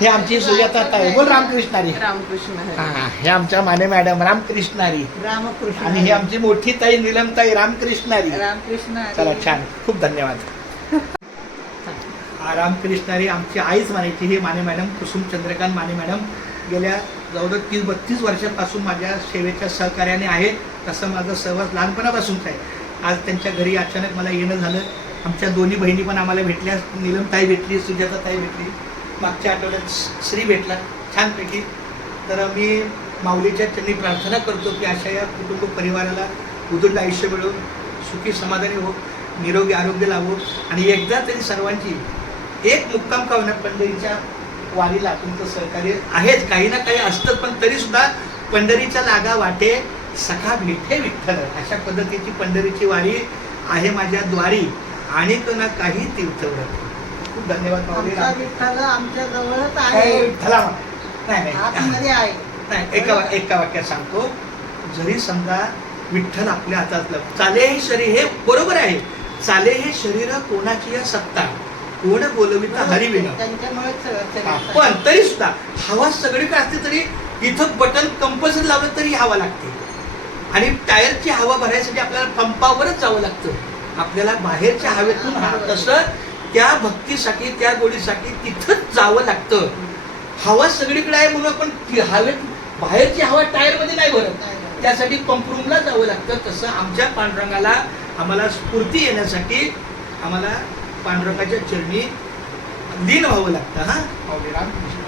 हे आमची सुजाता ताई, बोल रामकृष्णारी. रामकृष्ण हरी. हा, हे आमच्या माने मॅडम रामकृष्णारी. रामकृष्ण आणि ही आमची मोठी ताई नीलमताई रामकृष्णारी. रामकृष्ण हरी. चला छान, खूप धन्यवाद. रामकृष्णारी आमची आईच म्हणायची. ही माने मॅडम कुसुम चंद्रकांत माने मॅडम गेल्या जवळजवळ 30-32 वर्षापासून माझ्या सेवेच्या सहकार्याने आहे. तसं माझं सहवास लहानपणापासूनच आहे. आज त्यांच्या घरी अचानक मला येणं झालं. आमच्या दोन्ही बहिणी पण आम्हाला भेटल्या. नीलमताई भेटली, सुजाताताई भेटली, मागच्या आठवड्यात श्री भेटला छानपैकी. तर मी माऊलीच्या चरणी प्रार्थना करतो की अशा या कुटुंब परिवाराला उदंड आयुष्य मिळो, सुखी समाधानी हो, निरोगी आरोग्य लाभो आणि एकदा तरी सर्वांची एक मुक्काम का होणार पंढरीच्या वारीला तुमचं सहकार्य आहेच. काही ना काही असतं, पण तरीसुद्धा पंढरीच्या लागा वाटे सखा भेटे विठ्ठल, अशा पद्धतीची पंढरीची वारी आहे माझ्या द्वारी. आणि ना काही तीर्थव्रत. खूप धन्यवाद माऊली. विठ्ठल आमच्या जवळच काय आहे. विठ्ठला नाही आतमध्ये आहे. नाही, एका वाक्यात सांगतो. जरी समजा विठ्ठल आपल्या हातातलं चाले हे शरीर, हे बरोबर आहे, चाले हे शरीर कोणाची या सत्ता, कोण बोलविता हरिविना. त्यांच्यामुळे पण तरी सुद्धा हवा सगळीकडे असते, तरी इथं बटन कंपल्सरी लावलं तरी हवा लागते. आणि टायरची हवा भरायसाठी आपल्याला पंपावरच जावं लागतं. आपल्याला बाहेरच्या हवेतून तसं त्या भक्तीसाठी, त्या गोडीसाठी तिथंच जावं लागतं. हवा सगळीकडे आहे म्हणून आपण हवेत बाहेरची हवा टायरमध्ये नाही भरत, त्यासाठी पंपरूमला जावं लागतं. तसं आमच्या पांडुरंगाला आम्हाला स्फूर्ती येण्यासाठी आम्हाला पांडुरंगाच्या चरणी लीन व्हावं लागतं. हा, रामकृष्ण.